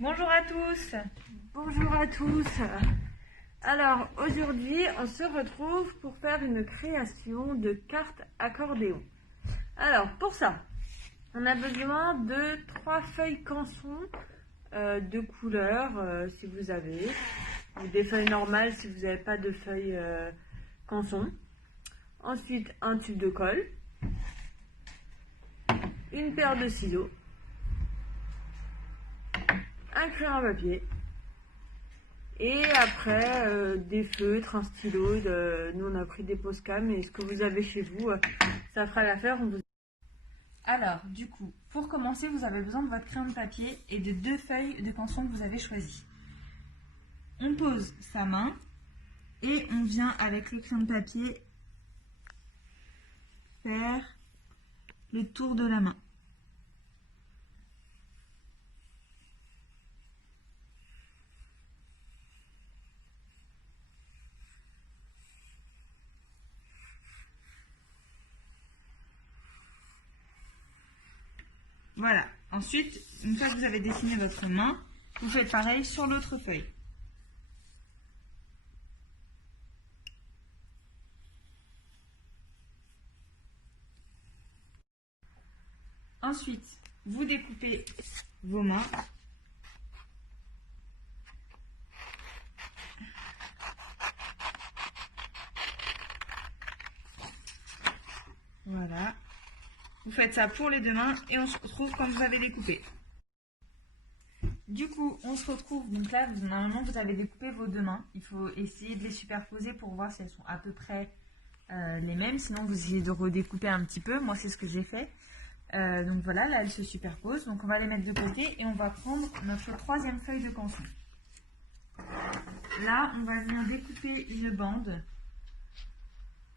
Bonjour à tous. Bonjour à tous. Alors aujourd'hui on se retrouve pour faire une création de carte accordéon. Alors pour ça on a besoin de 3 feuilles canson de couleur si vous avez, ou des feuilles normales si vous n'avez pas de feuilles canson. Ensuite un tube de colle, une paire de ciseaux, un crayon à papier. Et après, des feutres, un stylo, nous on a pris des Posca, mais ce que vous avez chez vous, ça fera l'affaire. Alors, du coup, pour commencer, vous avez besoin de votre crayon de papier et de 2 feuilles de canson que vous avez choisies. On pose sa main et on vient avec le crayon de papier faire le tour de la main. Voilà. Ensuite, une fois que vous avez dessiné votre main, vous faites pareil sur l'autre feuille. Ensuite, vous découpez vos mains. Voilà. Vous faites ça pour les 2 mains et on se retrouve quand vous avez découpé. Du coup, on se retrouve, donc là, normalement, vous avez découpé vos 2 mains. Il faut essayer de les superposer pour voir si elles sont à peu près les mêmes. Sinon, vous essayez de redécouper un petit peu. Moi, c'est ce que j'ai fait. Donc voilà, là, elles se superposent. Donc, on va les mettre de côté et on va prendre notre 3e feuille de canson. Là, on va venir découper une bande,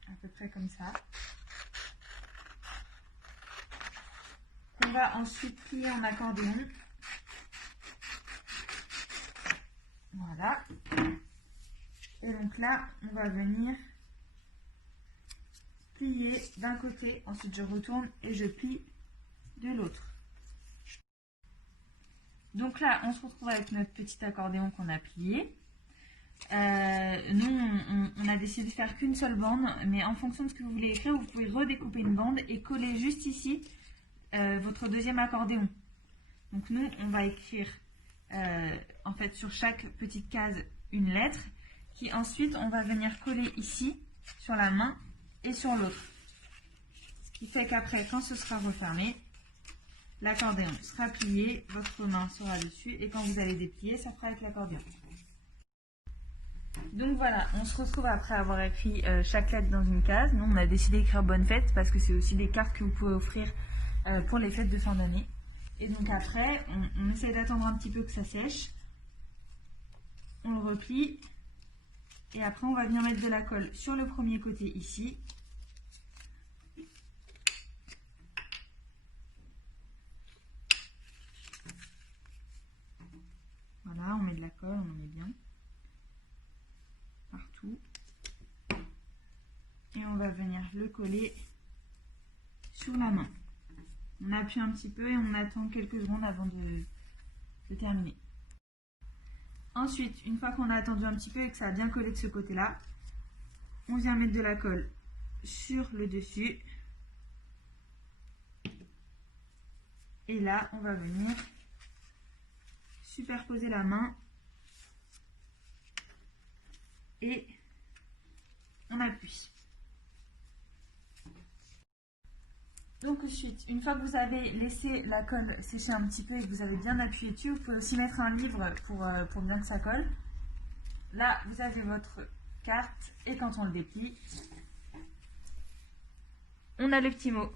à peu près comme ça. On va ensuite plier en accordéon. Voilà. Et donc là, on va venir plier d'un côté. Ensuite, je retourne et je plie de l'autre. Donc là, on se retrouve avec notre petit accordéon qu'on a plié. Nous, on a décidé de faire qu'une seule bande, mais en fonction de ce que vous voulez écrire, vous pouvez redécouper une bande et coller juste ici votre 2e accordéon. Donc nous, on va écrire en fait sur chaque petite case une lettre qui ensuite on va venir coller ici sur la main et sur l'autre. Ce qui fait qu'après, quand ce sera refermé, l'accordéon sera plié, votre main sera dessus et quand vous allez déplier, ça fera avec l'accordéon. Donc voilà, on se retrouve après avoir écrit chaque lettre dans une case. Nous, on a décidé d'écrire bonne fête parce que c'est aussi des cartes que vous pouvez offrir pour les fêtes de fin d'année. Et donc après, on essaie d'attendre un petit peu que ça sèche. On le replie. Et après, on va venir mettre de la colle sur le premier côté ici. Voilà, on met de la colle, on en met bien. Partout. Et on va venir le coller sur la main. On appuie un petit peu et on attend quelques secondes avant de terminer. Ensuite, une fois qu'on a attendu un petit peu et que ça a bien collé de ce côté-là, on vient mettre de la colle sur le dessus. Et là, on va venir superposer la main et on appuie. Donc ensuite, une fois que vous avez laissé la colle sécher un petit peu et que vous avez bien appuyé dessus, vous pouvez aussi mettre un livre pour bien que ça colle. Là, vous avez votre carte et quand on le déplie, on a le petit mot.